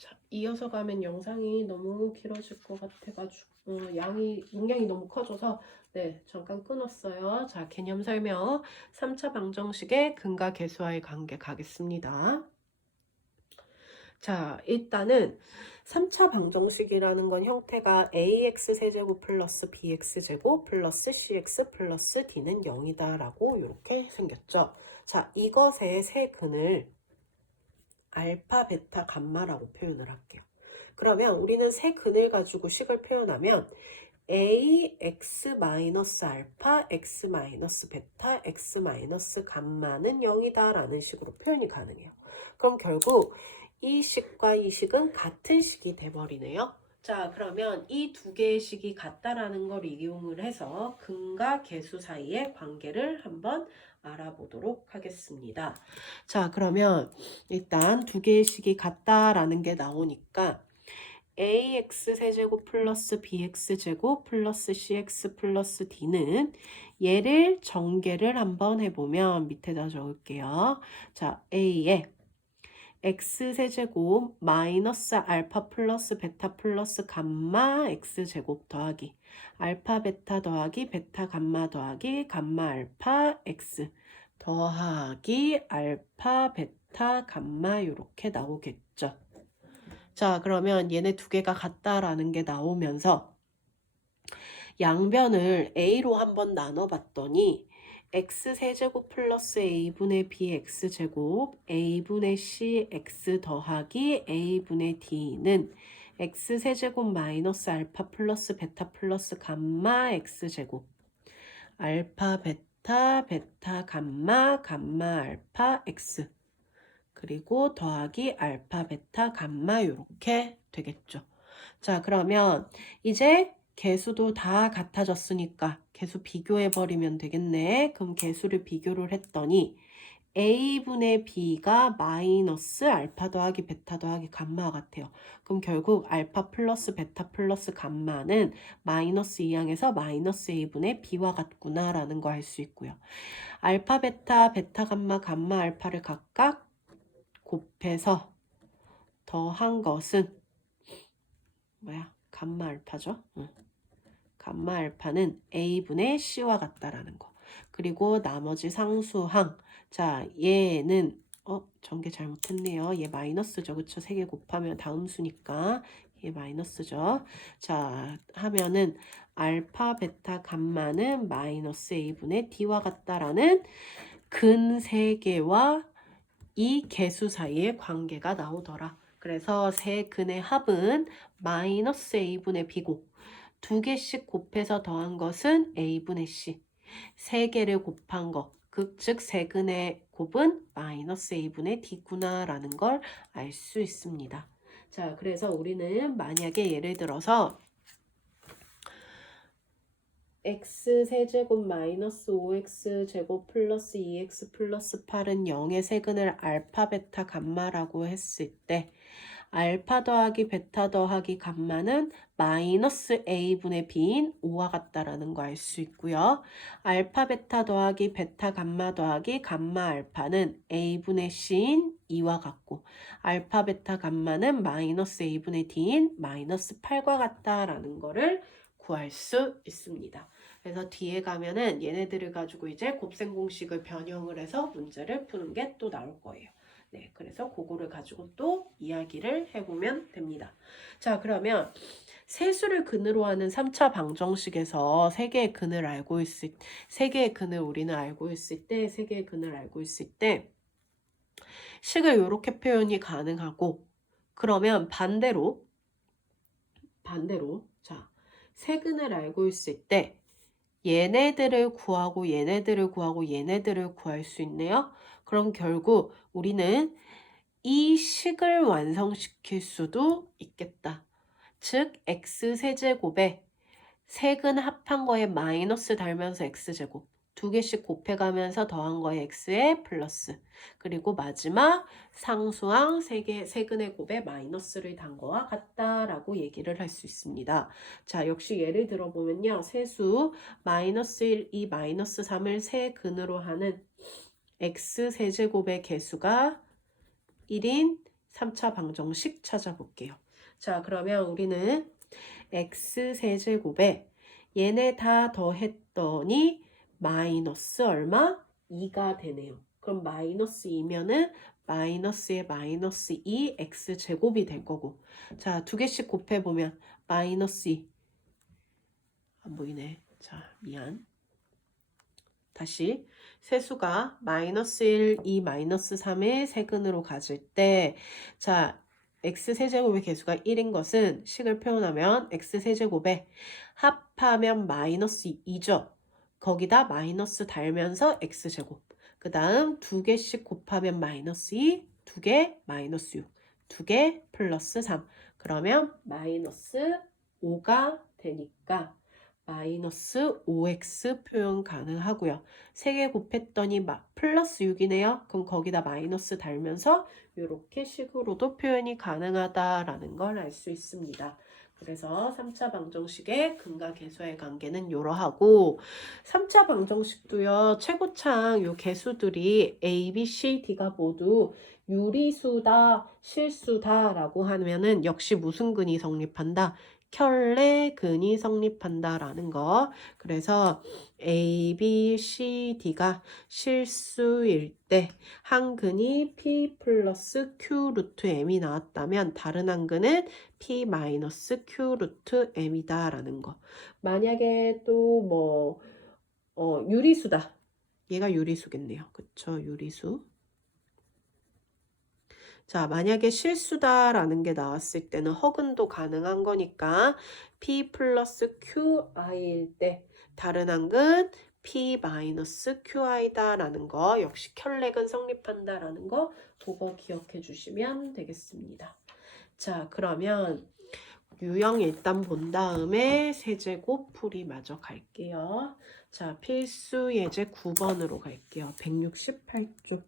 자, 이어서 가면 영상이 너무 길어질 것 같아가지고 용량이 너무 커져서 네, 잠깐 끊었어요. 자, 개념 설명 3차 방정식의 근과 계수와의 관계 가겠습니다. 자, 일단은 3차 방정식이라는 건 형태가 ax 세제곱 플러스 bx 제곱 플러스 cx 플러스 d는 0이다 라고 이렇게 생겼죠. 자, 이것의 세 근을 알파, 베타, 감마라고 표현을 할게요. 그러면 우리는 세 근을 가지고 식을 표현하면 a, x 마이너스 알파, x 마이너스 베타, x 마이너스 감마는 0이다 라는 식으로 표현이 가능해요. 그럼 결국 이 식과 이 식은 같은 식이 돼버리네요. 자, 그러면 이 두 개의 식이 같다라는 걸 이용을 해서 근과 계수 사이의 관계를 한번 알아보도록 하겠습니다. 자, 그러면 일단 두 개의 식이 같다라는 게 나오니까 ax 세제곱 플러스 bx 제곱 플러스 cx 플러스 d는 얘를 전개를 한번 해보면 밑에다 적을게요. 자, a에 x 세제곱 마이너스 알파 플러스 베타 플러스 감마 x 제곱 더하기 알파 베타 더하기 베타 감마 더하기 감마 알파 x 더하기 알파 베타 감마 이렇게 나오겠죠. 자, 그러면 얘네 두 개가 같다라는 게 나오면서 양변을 a로 한번 나눠봤더니 x세제곱 플러스 a분의 bx제곱 a분의 cx 더하기 a분의 d는 x세제곱 마이너스 알파 플러스 베타 플러스 감마 x제곱 알파 베타 베타 감마 감마 알파 x 그리고 더하기 알파 베타 감마 이렇게 되겠죠. 자, 그러면 이제 개수도 다 같아졌으니까 개수 비교해버리면 되겠네. 그럼 개수를 비교를 했더니 a분의 b가 마이너스 알파 더하기 베타 더하기 감마와 같아요. 그럼 결국 알파 플러스 베타 플러스 감마는 마이너스 2항에서 마이너스 a분의 b와 같구나 라는 거 알 수 있고요. 알파 베타 베타 감마 감마 알파를 각각 곱해서 더한 것은 뭐야? 감마 알파죠. 감마 알파는 a분의 c와 같다라는 거. 그리고 나머지 상수항. 자, 얘는 전개 잘못했네요. 얘 마이너스죠. 그쵸? 3개 곱하면 다음 수니까 얘 마이너스죠. 자, 하면은 알파, 베타, 감마는 마이너스 a분의 d와 같다라는 근 3개와 이 개수 사이의 관계가 나오더라. 그래서 세 근의 합은 마이너스 a분의 b고 두 개씩 곱해서 더한 것은 a분의 c. 세 개를 곱한 것, 즉 세 근의 곱은 마이너스 a분의 d구나 라는 걸 알 수 있습니다. 자, 그래서 우리는 만약에 예를 들어서 x 세제곱 마이너스 5x 제곱 플러스 2x 플러스 8은 0의 세근을 알파 베타 감마라고 했을 때 알파 더하기 베타 더하기 감마는 마이너스 a분의 b인 5와 같다라는 거 알 수 있고요. 알파 베타 더하기 베타 감마 더하기 감마 알파는 a분의 c인 2와 같고 알파 베타 감마는 마이너스 a분의 d인 마이너스 8과 같다라는 거를 구할 수 있습니다. 그래서 뒤에 가면은 얘네들을 가지고 이제 곱셈 공식을 변형을 해서 문제를 푸는 게 또 나올 거예요. 네, 그래서 그거를 가지고 또 이야기를 해보면 됩니다. 자, 그러면 세수를 근으로 하는 3차 방정식에서 세 개의 근을 알고 있을 세 개의 근을 우리는 알고 있을 때, 세 개의 근을 알고 있을 때 식을 이렇게 표현이 가능하고 그러면 반대로 자, 세근을 알고 있을 때 얘네들을 구하고 얘네들을 구하고 얘네들을 구할 수 있네요. 그럼 결국 우리는 이 식을 완성시킬 수도 있겠다. 즉 x세제곱에 세근 합한 거에 마이너스 달면서 x제곱 두 개씩 곱해가면서 더한 거에 x에 플러스 그리고 마지막 상수항 세근의 곱에 마이너스를 단 거와 같다라고 얘기를 할 수 있습니다. 자, 역시 예를 들어보면요. 세수 마이너스 1, 2, 마이너스 3을 세근으로 하는 x 세제곱의 개수가 1인 3차 방정식 찾아볼게요. 자, 그러면 우리는 x세제곱에 얘네 다 더했더니 마이너스 얼마? 2가 되네요. 그럼 마이너스 2면은 마이너스에 마이너스 2 x제곱이 될 거고, 자, 두 개씩 곱해보면 마이너스 2 안 보이네. 자, 미안. 다시 세수가 마이너스 1, 2, 마이너스 3의 세근으로 가질 때, 자, x세제곱의 개수가 1인 것은 식을 표현하면 x세제곱에 합하면 마이너스 2죠. 거기다 마이너스 달면서 x제곱. 그 다음 두 개씩 곱하면 마이너스 2, 두 개 마이너스 6, 두 개 플러스 3. 그러면 마이너스 5가 되니까 마이너스 5x 표현 가능하고요. 3개 곱했더니 플러스 6이네요. 그럼 거기다 마이너스 달면서 이렇게 식으로도 표현이 가능하다라는 걸 알 수 있습니다. 그래서 3차 방정식의 근과 계수의 관계는 이러하고, 3차 방정식도요. 최고창 요 개수들이 A, B, C, D가 모두 유리수다, 실수다 라고 하면은 역시 무슨 근이 성립한다? 켤레근이 성립한다라는 거. 그래서 A, B, C, D가 실수일 때 한 근이 P 플러스 Q 루트 M이 나왔다면 다른 한 근은 P 마이너스 Q 루트 M이다 라는 거. 만약에 또 뭐 유리수다. 얘가 유리수겠네요. 그쵸? 유리수. 자, 만약에 실수다라는 게 나왔을 때는 허근도 가능한 거니까 P 플러스 QI일 때 다른 한근 P 마이너스 QI다라는 거, 역시 켤레근 성립한다라는 거 그거 기억해 주시면 되겠습니다. 자, 그러면 유형 일단 본 다음에 세제곱 풀이 마저 갈게요. 자, 필수 예제 9번으로 갈게요. 168쪽.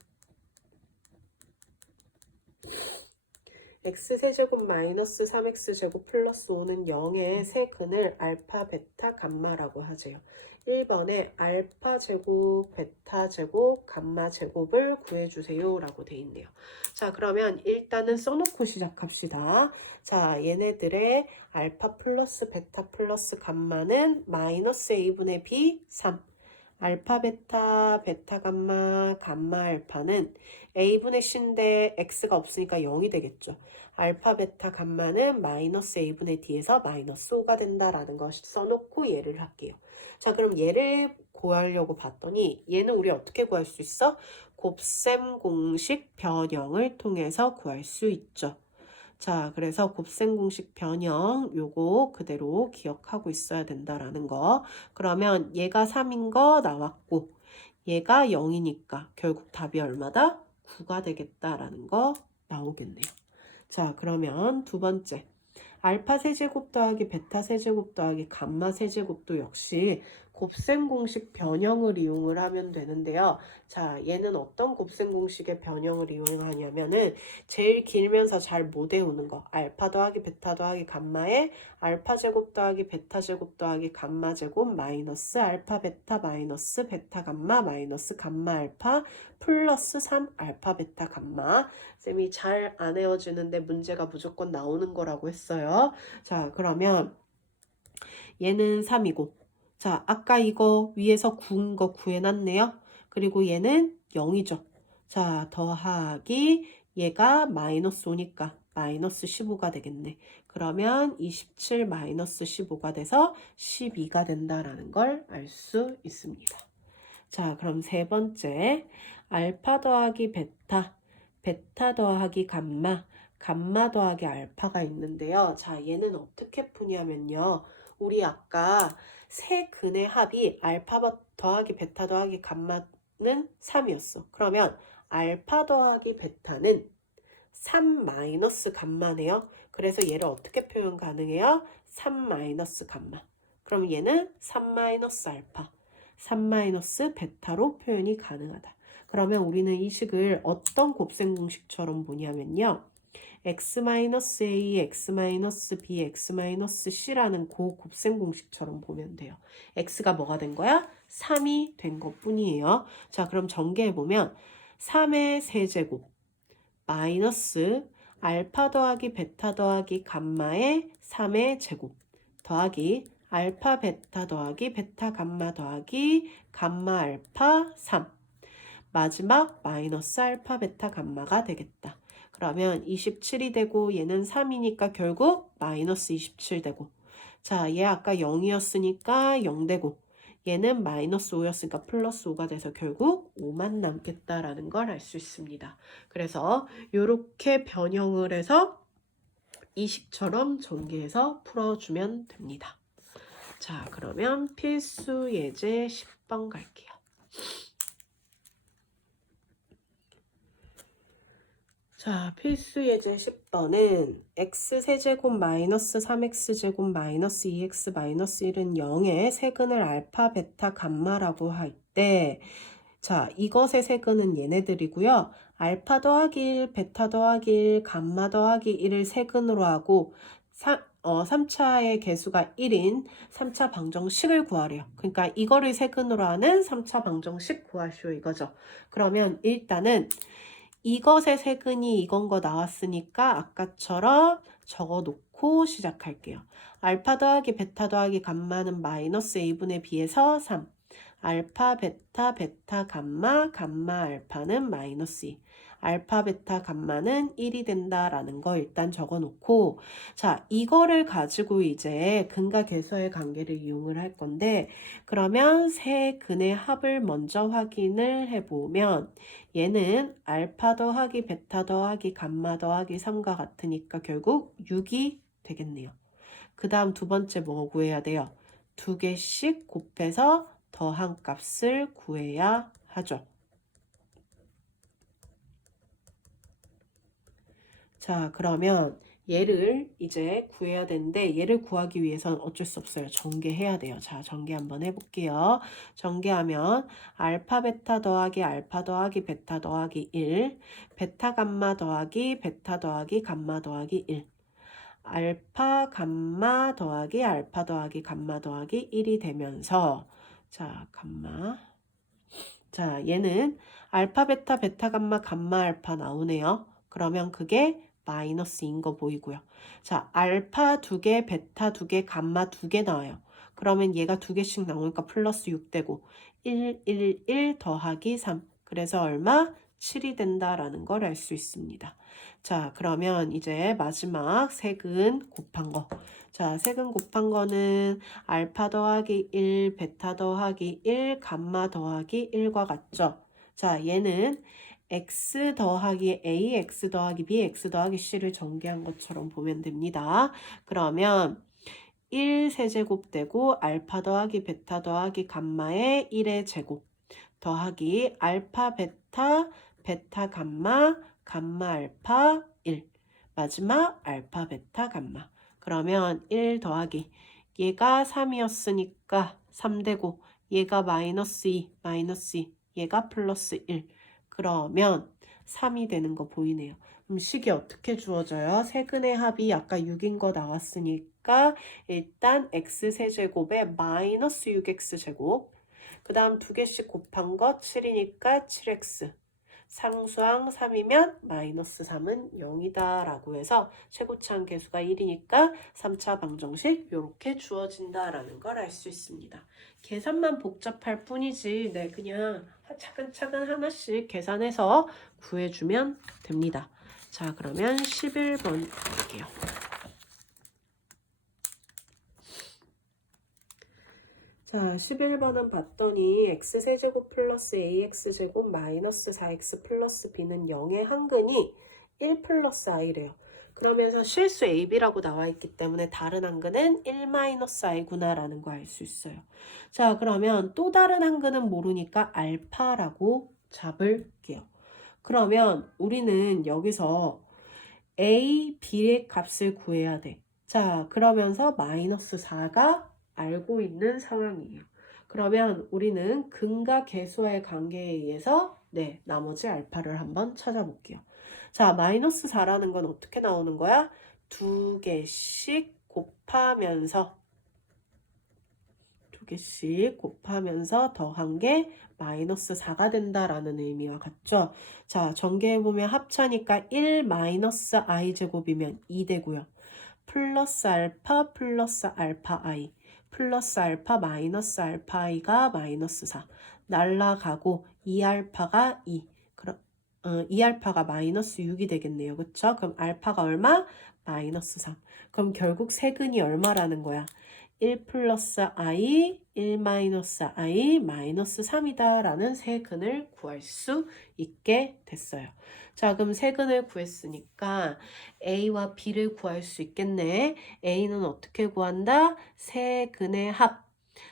x세제곱 마이너스 3x제곱 플러스 5는 0의 세 근을 알파, 베타, 감마라고 하죠. 1번에 알파 제곱, 베타 제곱, 감마 제곱을 구해주세요 라고 돼 있네요. 자, 그러면 일단은 써놓고 시작합시다. 자, 얘네들의 알파 플러스 베타 플러스 감마는 마이너스 a분의 b 3. 알파 베타 베타 감마 감마 알파는 a분의 c인데 x가 없으니까 0이 되겠죠. 알파 베타 감마는 마이너스 a분의 d에서 마이너스 5가 된다라는 거 써놓고 얘를 할게요. 자, 그럼 얘를 구하려고 봤더니 얘는 우리 어떻게 구할 수 있어? 곱셈 공식 변형을 통해서 구할 수 있죠. 자, 그래서 곱셈 공식 변형 요거 그대로 기억하고 있어야 된다라는 거. 그러면 얘가 3인 거 나왔고 얘가 0이니까 결국 답이 얼마다? 9가 되겠다라는 거 나오겠네요. 자, 그러면 두 번째. 알파 세제곱 더하기 베타 세제곱 더하기 감마 세제곱도 역시 곱셈 공식 변형을 이용을 하면 되는데요. 자, 얘는 어떤 곱셈 공식의 변형을 이용하냐면은 제일 길면서 잘 못 외우는 거. 알파 더하기 베타 더하기 감마에 알파 제곱 더하기 베타 제곱 더하기 감마 제곱 마이너스 알파 베타 마이너스 베타 감마 마이너스 감마 알파 플러스 3 알파 베타 감마. 쌤이 잘 안 외워지는데 문제가 무조건 나오는 거라고 했어요. 자, 그러면 얘는 3이고, 자, 아까 이거 위에서 구운 거 구해놨네요. 그리고 얘는 0이죠. 자, 더하기 얘가 마이너스 5니까 마이너스 15가 되겠네. 그러면 27 마이너스 15가 돼서 12가 된다라는 걸 알 수 있습니다. 자, 그럼 세 번째, 알파 더하기 베타, 베타 더하기 감마, 감마 더하기 알파가 있는데요. 자, 얘는 어떻게 푸냐면요. 우리 아까 세 근의 합이 알파 더하기 베타 더하기 감마는 3이었어. 그러면 알파 더하기 베타는 3 마이너스 감마네요. 그래서 얘를 어떻게 표현 가능해요? 3 마이너스 감마. 그럼 얘는 3 마이너스 알파, 3 마이너스 베타로 표현이 가능하다. 그러면 우리는 이 식을 어떤 곱셈 공식처럼 보냐면요. x-a, x-b, x-c라는 그 곱셈 공식처럼 보면 돼요. x가 뭐가 된 거야? 3이 된 것 뿐이에요. 자, 그럼 전개해보면 3의 세제곱 마이너스 알파 더하기 베타 더하기 감마의 3의 제곱 더하기 알파 베타 더하기 베타 감마 더하기 감마 알파 3 마지막 마이너스 알파 베타 감마가 되겠다. 그러면 27이 되고 얘는 3이니까 결국 마이너스 27 되고 자, 얘 아까 0이었으니까 0 되고 얘는 마이너스 5였으니까 플러스 5가 돼서 결국 5만 남겠다라는 걸 알 수 있습니다. 그래서 이렇게 변형을 해서 이 식처럼 전개해서 풀어주면 됩니다. 자, 그러면 필수 예제 10번 갈게요. 자, 필수 예제 10번은 x세제곱 마이너스 3x제곱 마이너스 2x 마이너스 1은 0의 세근을 알파, 베타, 감마라고 할 때 자, 이것의 세근은 얘네들이고요. 알파 더하기 1, 베타 더하기 1, 감마 더하기 1을 세근으로 하고 3차의 개수가 1인 3차 방정식을 구하래요. 그러니까 이거를 세근으로 하는 3차 방정식 구하시오 이거죠. 그러면 일단은 이것의 세근이 이건 거 나왔으니까 아까처럼 적어놓고 시작할게요. 알파 더하기 베타 더하기 감마는 마이너스 a분의 b에서 3. 알파 베타 베타 감마 감마 알파는 마이너스 2. 알파 베타 감마는 1이 된다라는 거 일단 적어놓고 자 이거를 가지고 이제 근과 계수의 관계를 이용을 할 건데 그러면 세 근의 합을 먼저 확인을 해보면 얘는 알파 더하기 베타 더하기 감마 더하기 3과 같으니까 결국 6이 되겠네요. 그 다음 두 번째 뭐 구해야 돼요? 두 개씩 곱해서 더한 값을 구해야 하죠. 자, 그러면 얘를 이제 구해야 되는데 얘를 구하기 위해서는 어쩔 수 없어요. 전개해야 돼요. 자, 전개 한번 해볼게요. 전개하면 알파 베타 더하기 알파 더하기 베타 더하기 1 베타 감마 더하기 베타 더하기 감마 더하기 1 알파 감마 더하기 알파 더하기 감마 더하기 1이 되면서 자, 감마 자, 얘는 알파 베타 베타 감마 감마 알파 나오네요. 그러면 그게 마이너스인 거 보이고요. 자, 알파 2개, 베타 2개, 감마 2개 나와요. 그러면 얘가 2개씩 나오니까 플러스 6 되고 1, 1, 1 더하기 3. 그래서 얼마? 7이 된다라는 걸 알 수 있습니다. 자, 그러면 이제 마지막 세근 곱한 거. 자, 세근 곱한 거는 알파 더하기 1, 베타 더하기 1, 감마 더하기 1과 같죠? 자, 얘는 x 더하기 a, x 더하기 b, x 더하기 c를 전개한 것처럼 보면 됩니다. 그러면 1 세제곱 되고 알파 더하기 베타 더하기 감마의 1의 제곱 더하기 알파 베타, 베타 감마, 감마 알파 1 마지막 알파 베타 감마 그러면 1 더하기 얘가 3이었으니까 3 되고 얘가 마이너스 2, 마이너스 2 얘가 플러스 1 그러면 3이 되는 거 보이네요. 그럼 식이 어떻게 주어져요? 세근의 합이 아까 6인 거 나왔으니까 일단 x세제곱에 마이너스 6x제곱 그 다음 두 개씩 곱한 거 7이니까 7x 상수항 3이면 마이너스 3은 0이다 라고 해서 최고차항 계수가 1이니까 3차 방정식 이렇게 주어진다라는 걸 알 수 있습니다. 계산만 복잡할 뿐이지 네 그냥 차근차근 하나씩 계산해서 구해주면 됩니다. 자 그러면 11번 볼게요. 자, 11번은 봤더니 x세제곱 플러스 ax제곱 마이너스 4x 플러스 b는 0의 한근이 1 플러스 i래요. 그러면서 실수 ab라고 나와 있기 때문에 다른 한근은 1 마이너스 i구나 라는 거 알 수 있어요. 자, 그러면 또 다른 한근은 모르니까 알파라고 잡을게요. 그러면 우리는 여기서 a, b의 값을 구해야 돼. 자, 그러면서 마이너스 4가 알고 있는 상황이에요. 그러면 우리는 근과 계수와의 관계에 의해서 네, 나머지 알파를 한번 찾아볼게요. 자, 마이너스 4라는 건 어떻게 나오는 거야? 두 개씩 곱하면서 두 개씩 곱하면서 더한 게 마이너스 4가 된다라는 의미와 같죠. 자, 전개해보면 합차니까 1 마이너스 i 제곱이면 2 되고요. 플러스 알파 i 플러스 알파 마이너스 알파 i가 마이너스 4 날라가고 2알파가 2 그럼 2알파가 마이너스 6이 되겠네요. 그쵸? 그럼 알파가 얼마? 마이너스 3. 그럼 결국 세근이 얼마라는 거야? 1 플러스 i, 1 마이너스 i, 마이너스 3이다 라는 세근을 구할 수 있게 됐어요. 자, 그럼 세근을 구했으니까 a와 b를 구할 수 있겠네. a는 어떻게 구한다? 세근의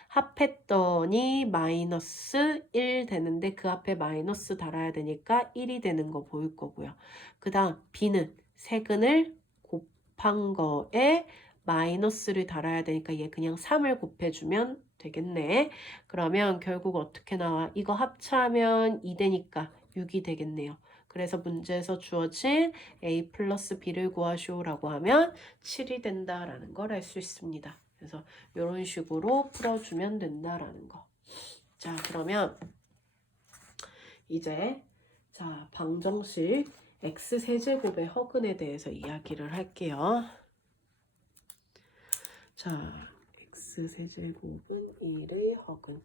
합했더니 마이너스 1 되는데 그 앞에 마이너스 달아야 되니까 1이 되는 거 보일 거고요. 그 다음 b는 세근을 곱한 거에 마이너스를 달아야 되니까 얘 그냥 3을 곱해주면 되겠네. 그러면 결국 어떻게 나와? 이거 합차하면 2 되니까 6이 되겠네요. 그래서 문제에서 주어진 a 플러스 b를 구하시오라고 하면 7이 된다라는 걸 알 수 있습니다. 그래서 이런 식으로 풀어주면 된다라는 거. 자, 그러면 이제 자 방정식 x세제곱의 허근에 대해서 이야기를 할게요. 자, x세제곱은 1의 허근.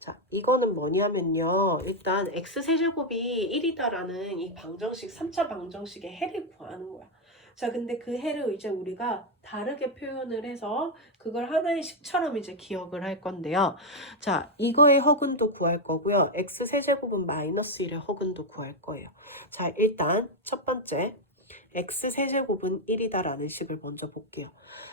자, 이거는 뭐냐면요. 일단 x세제곱이 1이다라는 이 방정식, 3차 방정식의 해를 구하는 거야. 자, 근데 그 해를 이제 우리가 다르게 표현을 해서 그걸 하나의 식처럼 이제 기억을 할 건데요. 자, 이거의 허근도 구할 거고요. x세제곱은 마이너스 1의 허근도 구할 거예요. 자, 일단 첫 번째 x세제곱은 1이다라는 식을 먼저 볼게요.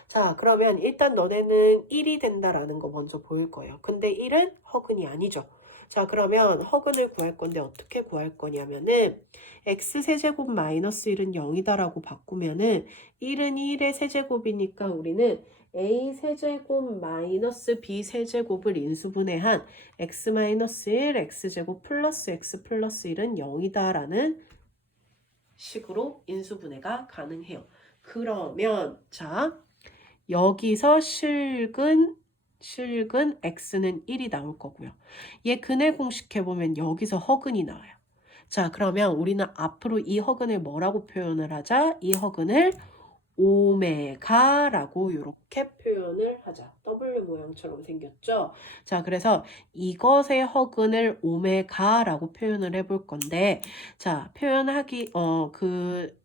자, 그러면 일단 너네는 1이 된다라는 거 먼저 보일 거예요. 근데 1은 허근이 아니죠. 자, 그러면 허근을 구할 건데 어떻게 구할 거냐면은 x세제곱 마이너스 1은 0이다라고 바꾸면은 1은 1의 세제곱이니까 우리는 a세제곱 마이너스 b세제곱을 인수분해한 x 마이너스 1 x제곱 플러스 x 플러스 1은 0이다라는 식으로 인수분해가 가능해요. 그러면 자 여기서 실근 x는 1이 나올 거고요. 얘 근해 공식 해보면 여기서 허근이 나와요. 자, 그러면 우리는 앞으로 이 허근을 뭐라고 표현을 하자? 이 허근을 오메가라고 이렇게 표현을 하자. W 모양처럼 생겼죠? 자, 그래서 이것의 허근을 오메가라고 표현을 해볼 건데, 자,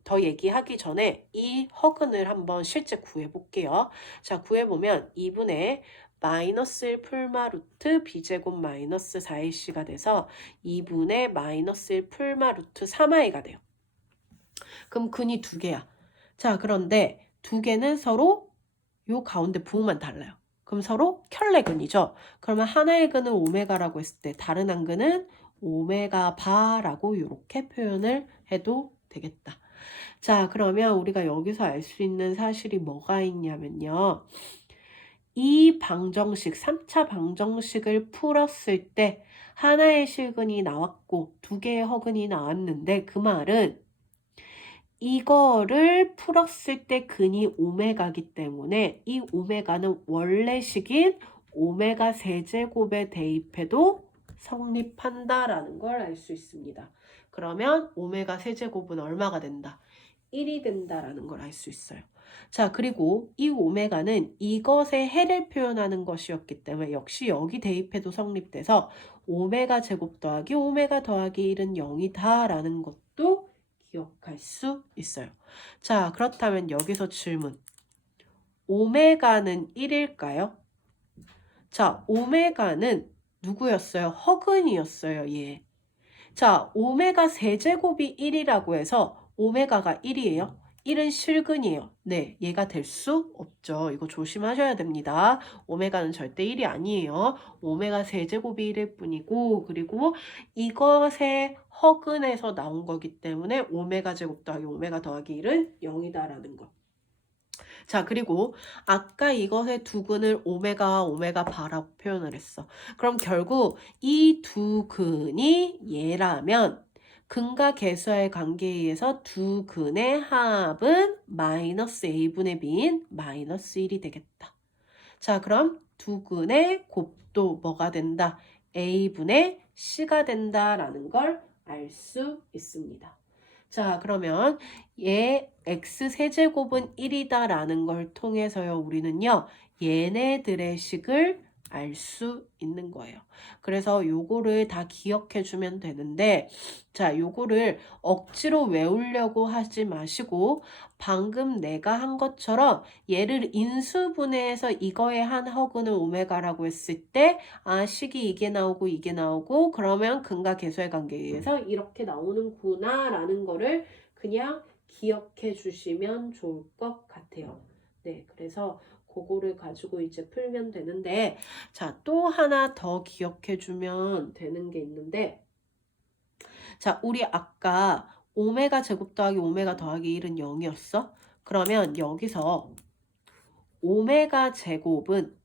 더 얘기하기 전에 이 허근을 한번 실제 구해볼게요. 자, 구해보면 2분의 마이너스 1 풀마 루트 b제곱 마이너스 4ac가 돼서 2분의 마이너스 1 풀마 루트 3i가 돼요. 그럼 근이 두 개야. 자, 그런데 두 개는 서로 요 가운데 부호만 달라요. 그럼 서로 켤레근이죠. 그러면 하나의 근은 오메가라고 했을 때 다른 한 근은 오메가 바라고 이렇게 표현을 해도 되겠다. 자, 그러면 우리가 여기서 알 수 있는 사실이 뭐가 있냐면요. 이 방정식, 3차 방정식을 풀었을 때 하나의 실근이 나왔고 두 개의 허근이 나왔는데 그 말은 이거를 풀었을 때 근이 오메가기 때문에 이 오메가는 원래식인 오메가 세제곱에 대입해도 성립한다라는 걸 알 수 있습니다. 그러면 오메가 세제곱은 얼마가 된다? 1이 된다라는 걸 알 수 있어요. 자, 그리고 이 오메가는 이것의 해를 표현하는 것이었기 때문에 역시 여기 대입해도 성립돼서 오메가 제곱 더하기 오메가 더하기 1은 0이다 라는 것도 기억할 수 있어요. 자, 그렇다면 여기서 질문. 오메가는 1일까요? 자, 오메가는 누구였어요? 허근이었어요, 얘. 자, 오메가 세제곱이 1이라고 해서 오메가가 1이에요? 1은 실근이에요. 네, 얘가 될 수 없죠. 이거 조심하셔야 됩니다. 오메가는 절대 1이 아니에요. 오메가 세제곱이 1일 뿐이고 그리고 이것의 허근에서 나온 거기 때문에 오메가 제곱 더하기 오메가 더하기 1은 0이다라는 거. 자, 그리고 아까 이것의 두 근을 오메가 바라고 표현을 했어. 그럼 결국 이 두 근이 얘라면 근과 계수의 관계에 의해서 두 근의 합은 마이너스 a분의 b인 마이너스 1이 되겠다. 자, 그럼 두 근의 곱도 뭐가 된다? A분의 C가 된다라는 걸 알 수 있습니다. 자, 그러면 얘 X세제곱은 1이다 라는 걸 통해서요, 우리는요, 얘네들의 식을 알 수 있는 거예요. 그래서 요거를 다 기억해 주면 되는데, 자, 요거를 억지로 외우려고 하지 마시고, 방금 내가 한 것처럼 얘를 인수분해해서 이거의 한 허근을 오메가라고 했을 때, 아, 식이 이게 나오고, 그러면 근과 계수의 관계에 의해서 이렇게 나오는구나 라는 거를 그냥 기억해 주시면 좋을 것 같아요. 네, 그래서 그거를 가지고 이제 풀면 되는데, 자, 또 하나 더 기억해 주면 되는 게 있는데, 자, 우리 아까 오메가 제곱 더하기 오메가 더하기 1은 0이었어? 그러면 여기서 오메가 제곱은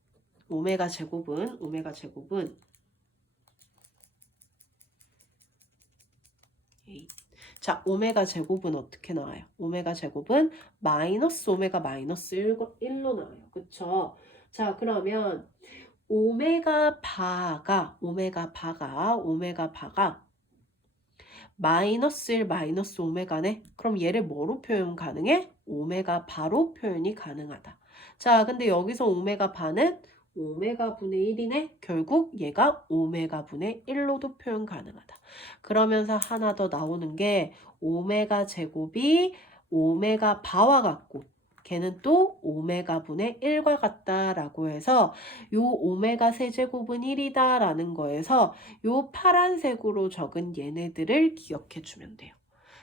자, 오메가 제곱은 어떻게 나와요? 오메가 제곱은 마이너스 오메가 마이너스 1로 나와요. 그쵸? 자, 그러면 오메가 바가 마이너스 1 마이너스 오메가네? 그럼 얘를 뭐로 표현 가능해? 오메가 바로 표현이 가능하다. 자, 근데 여기서 오메가 바는 오메가 분의 1이네? 결국 얘가 오메가 분의 1로도 표현 가능하다. 그러면서 하나 더 나오는 게 오메가 제곱이 오메가 바와 같고 걔는 또 오메가 분의 1과 같다라고 해서 요 오메가 세제곱은 1이다 라는 거에서 요 파란색으로 적은 얘네들을 기억해 주면 돼요.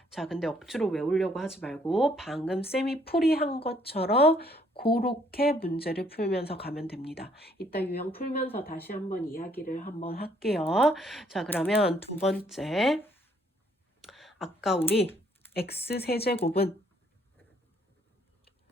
자, 근데 억지로 외우려고 하지 말고 방금 쌤이 풀이한 것처럼 그렇게 문제를 풀면서 가면 됩니다. 이따 유형 풀면서 다시 한번 이야기를 한번 할게요. 자, 그러면 두 번째. 아까 우리 x세제곱은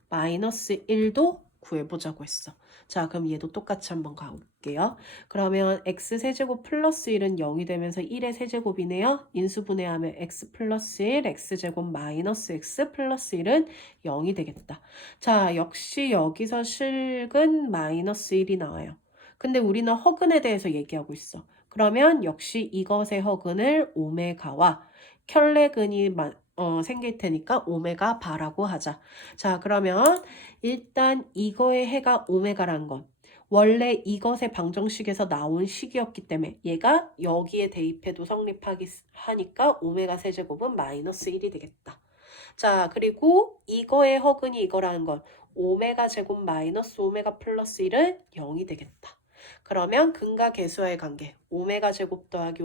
마이너스 1도 구해보자고 했어. 자, 그럼 얘도 똑같이 한번 가볼게요. 그러면 x세제곱 플러스 1은 0이 되면서 1의 세제곱이네요. 인수분해하면 x 플러스 1, x제곱 마이너스 x 플러스 1은 0이 되겠다. 자, 역시 여기서 식은 마이너스 1이 나와요. 근데 우리는 허근에 대해서 얘기하고 있어. 그러면 역시 이것의 허근을 오메가와 켤레근이 생길 테니까 오메가 바라고 하자. 자, 그러면 일단 이거의 해가 오메가란 건 원래 이것의 방정식에서 나온 식이었기 때문에 얘가 여기에 대입해도 성립하니까 오메가 세제곱은 마이너스 1이 되겠다. 자, 그리고 이거의 허근이 이거라는 건 오메가 제곱 마이너스 오메가 플러스 1은 0이 되겠다. 그러면 근과 계수와의 관계 오메가 제곱 더하기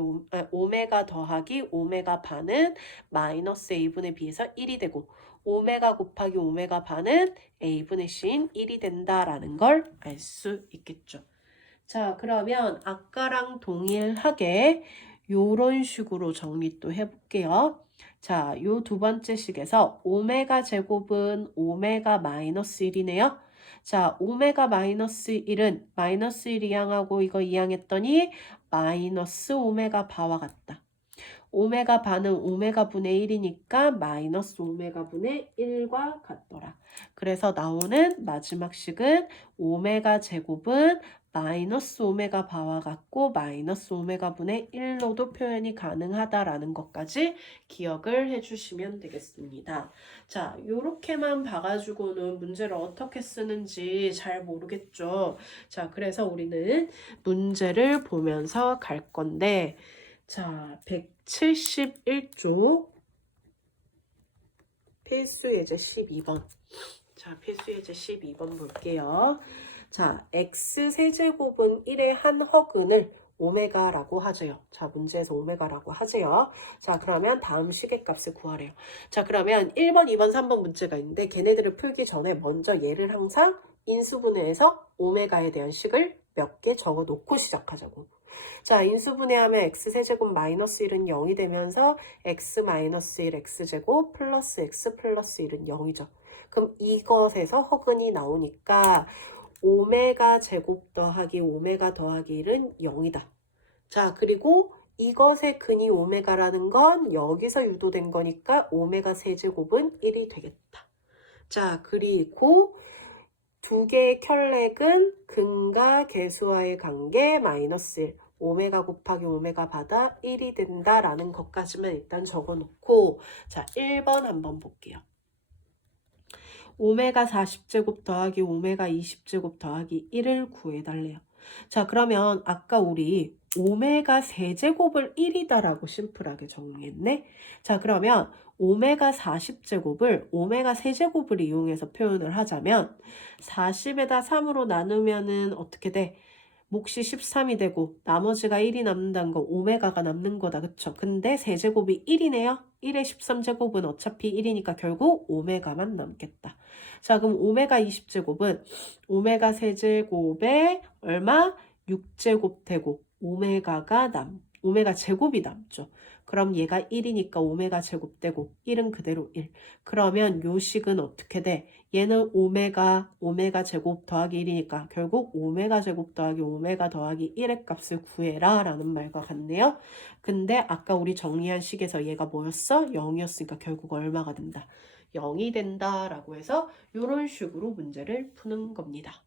오메가 더하기 오메가 반은 마이너스 a분의 b에서 1이 되고 오메가 곱하기 오메가 반은 a분의 c인 1이 된다라는 걸 알 수 있겠죠. 자, 그러면 아까랑 동일하게 요런 식으로 정리 또 해볼게요. 자, 요 두 번째 식에서 오메가 제곱은 오메가 마이너스 1이네요. 자, 오메가 마이너스 1은 마이너스 1 이항하고 이거 이항했더니 마이너스 오메가 바와 같다. 오메가 바는 오메가 분의 1이니까 마이너스 오메가 분의 1과 같더라. 그래서 나오는 마지막 식은 오메가 제곱은 마이너스 오메가 바와 같고 마이너스 오메가 분의 1로도 표현이 가능하다라는 것까지 기억을 해주시면 되겠습니다. 자, 요렇게만 봐가지고는 문제를 어떻게 쓰는지 잘 모르겠죠. 자, 그래서 우리는 문제를 보면서 갈 건데 자, 171조 필수예제 12번. 자, 필수예제 12번 볼게요. 자, x세제곱은 1의 한 허근을 오메가라고 하죠. 자, 문제에서 오메가라고 하죠. 자, 그러면 다음 식의 값을 구하래요. 자, 그러면 1번, 2번, 3번 문제가 있는데 걔네들을 풀기 전에 먼저 얘를 항상 인수분해해서 오메가에 대한 식을 몇 개 적어 놓고 시작하자고. 자, 인수분해하면 x세제곱 마이너스 1은 0이 되면서 x 마이너스 1 x제곱 플러스 x 플러스 1은 0이죠. 그럼 이것에서 허근이 나오니까 오메가 제곱 더하기 오메가 더하기 1은 0이다. 자, 그리고 이것의 근이 오메가라는 건 여기서 유도된 거니까 오메가 세제곱은 1이 되겠다. 자, 그리고 두 개의 켤레근 근과 개수와의 관계 마이너스 1. 오메가 곱하기 오메가 받아 1이 된다라는 것까지만 일단 적어놓고 자 1번 한번 볼게요. 오메가 40제곱 더하기 오메가 20제곱 더하기 1을 구해달래요. 자 그러면 아까 우리 오메가 세제곱을 1이다라고 심플하게 정리했네. 자 그러면 오메가 40제곱을 오메가 세제곱을 이용해서 표현을 하자면 40에다 3으로 나누면은 어떻게 돼? 몫이 13이 되고 나머지가 1이 남는다는 건 오메가가 남는 거다. 그쵸? 근데 세제곱이 1이네요. 1의 13제곱은 어차피 1이니까 결국 오메가만 남겠다. 자 그럼 오메가 20제곱은 오메가 세제곱에 얼마? 6제곱 되고 오메가 제곱이 남죠. 그럼 얘가 1이니까 오메가 제곱 되고 1은 그대로 1. 그러면 요 식은 어떻게 돼? 얘는 오메가 제곱 더하기 1이니까 결국 오메가 제곱 더하기 오메가 더하기 1의 값을 구해라 라는 말과 같네요. 근데 아까 우리 정리한 식에서 얘가 뭐였어? 0이었으니까 결국 얼마가 된다? 0이 된다 라고 해서 이런 식으로 문제를 푸는 겁니다.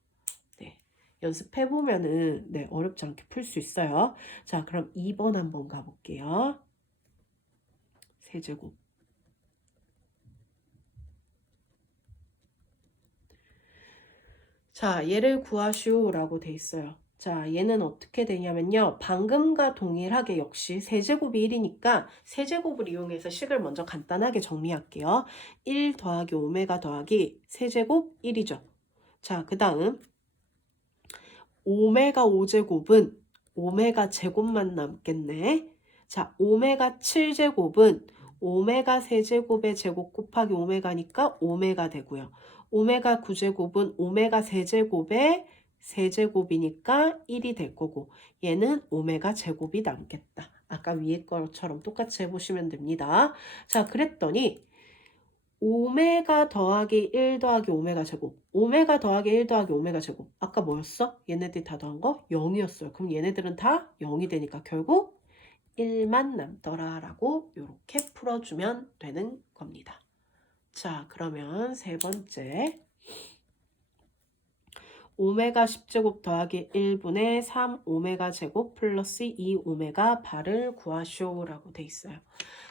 네, 연습해보면은 네, 어렵지 않게 풀 수 있어요. 자 그럼 2번 한번 가볼게요. 세제곱. 자, 얘를 구하시오 라고 돼 있어요. 자, 얘는 어떻게 되냐면요. 방금과 동일하게 역시 세제곱이 1이니까 세제곱을 이용해서 식을 먼저 간단하게 정리할게요. 1 더하기 오메가 더하기 세제곱 1이죠. 자, 그 다음 오메가 5제곱은 오메가 제곱만 남겠네. 자, 오메가 7제곱은 오메가 세제곱의 제곱 곱하기 오메가니까 오메가 되고요. 오메가 9제곱은 오메가 세제곱의 세제곱이니까 1이 될 거고 얘는 오메가 제곱이 남겠다. 아까 위에 것처럼 똑같이 해보시면 됩니다. 자, 그랬더니 오메가 더하기 1 더하기 오메가 제곱 오메가 더하기 1 더하기 오메가 제곱 아까 뭐였어? 얘네들이 다 더한 거 0이었어요. 그럼 얘네들은 다 0이 되니까 결국 1만 남더라 라고 이렇게 풀어주면 되는 겁니다. 자 그러면 세 번째 오메가 10제곱 더하기 1분의 3 오메가 제곱 플러스 2 오메가 바를 구하시오 라고 돼 있어요.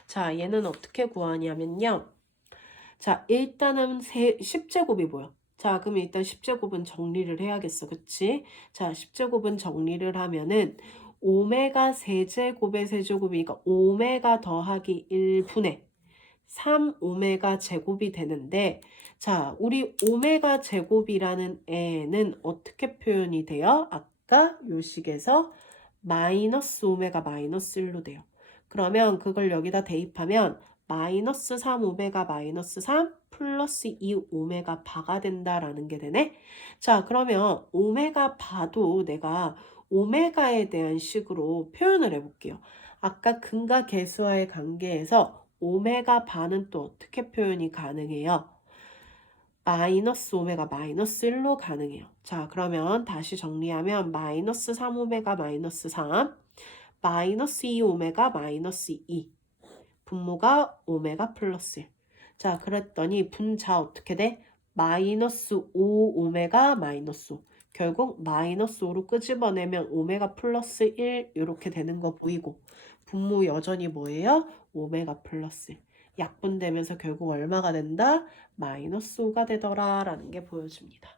자 얘는 어떻게 구하냐면요. 자 일단은 10제곱이 뭐야? 자 그럼 일단 10제곱은 정리를 해야겠어. 그치? 자 10제곱은 정리를 하면은 오메가 세제곱의 세제곱이니까 오메가 더하기 1분의 3 오메가 제곱이 되는데 자 우리 오메가 제곱이라는 애는 어떻게 표현이 돼요? 아까 요 식에서 마이너스 오메가 마이너스 1로 돼요. 그러면 그걸 여기다 대입하면 마이너스 3 오메가 마이너스 3 플러스 2 오메가 바가 된다라는 게 되네. 자 그러면 오메가 바도 내가 오메가에 대한 식으로 표현을 해볼게요. 아까 근과 개수와의 관계에서 오메가 바는 또 어떻게 표현이 가능해요? 마이너스 오메가 마이너스 1로 가능해요. 자 그러면 다시 정리하면 마이너스 3 오메가 마이너스 3 마이너스 2 오메가 마이너스 2 분모가 오메가 플러스 1. 자 그랬더니 분자 어떻게 돼? 마이너스 5 오메가 마이너스 5. 결국 마이너스 5로 끄집어내면 오메가 플러스 1 이렇게 되는 거 보이고 분모 여전히 뭐예요? 오메가 플러스 1. 약분되면서 결국 얼마가 된다? 마이너스 5가 되더라 라는 게 보여집니다.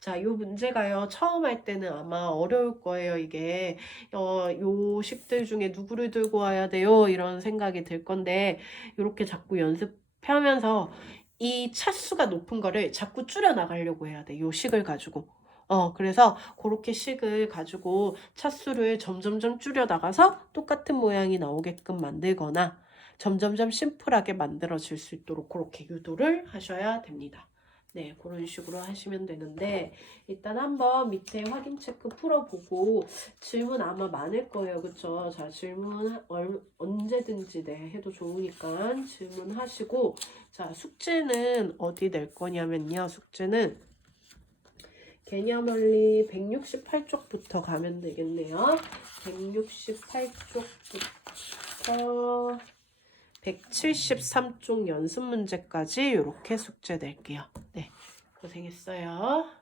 자, 이 문제가요. 처음 할 때는 아마 어려울 거예요. 이게 요 식들 중에 누구를 들고 와야 돼요? 이런 생각이 들 건데 이렇게 자꾸 연습하면서 이 차수가 높은 거를 자꾸 줄여 나가려고 해야 돼. 요 식을 가지고. 그래서 그렇게 식을 가지고 차수를 점점점 줄여 나가서 똑같은 모양이 나오게끔 만들거나 점점점 심플하게 만들어질 수 있도록 그렇게 유도를 하셔야 됩니다. 네, 그런 식으로 하시면 되는데 일단 한번 밑에 확인 체크 풀어보고 질문 아마 많을 거예요. 그쵸? 자, 질문 언제든지 네, 해도 좋으니까 질문하시고 자, 숙제는 어디 낼 거냐면요. 숙제는 개념원리 168쪽부터 가면 되겠네요. 168쪽부터 173쪽 연습 문제까지 이렇게 숙제 낼게요. 네, 고생했어요.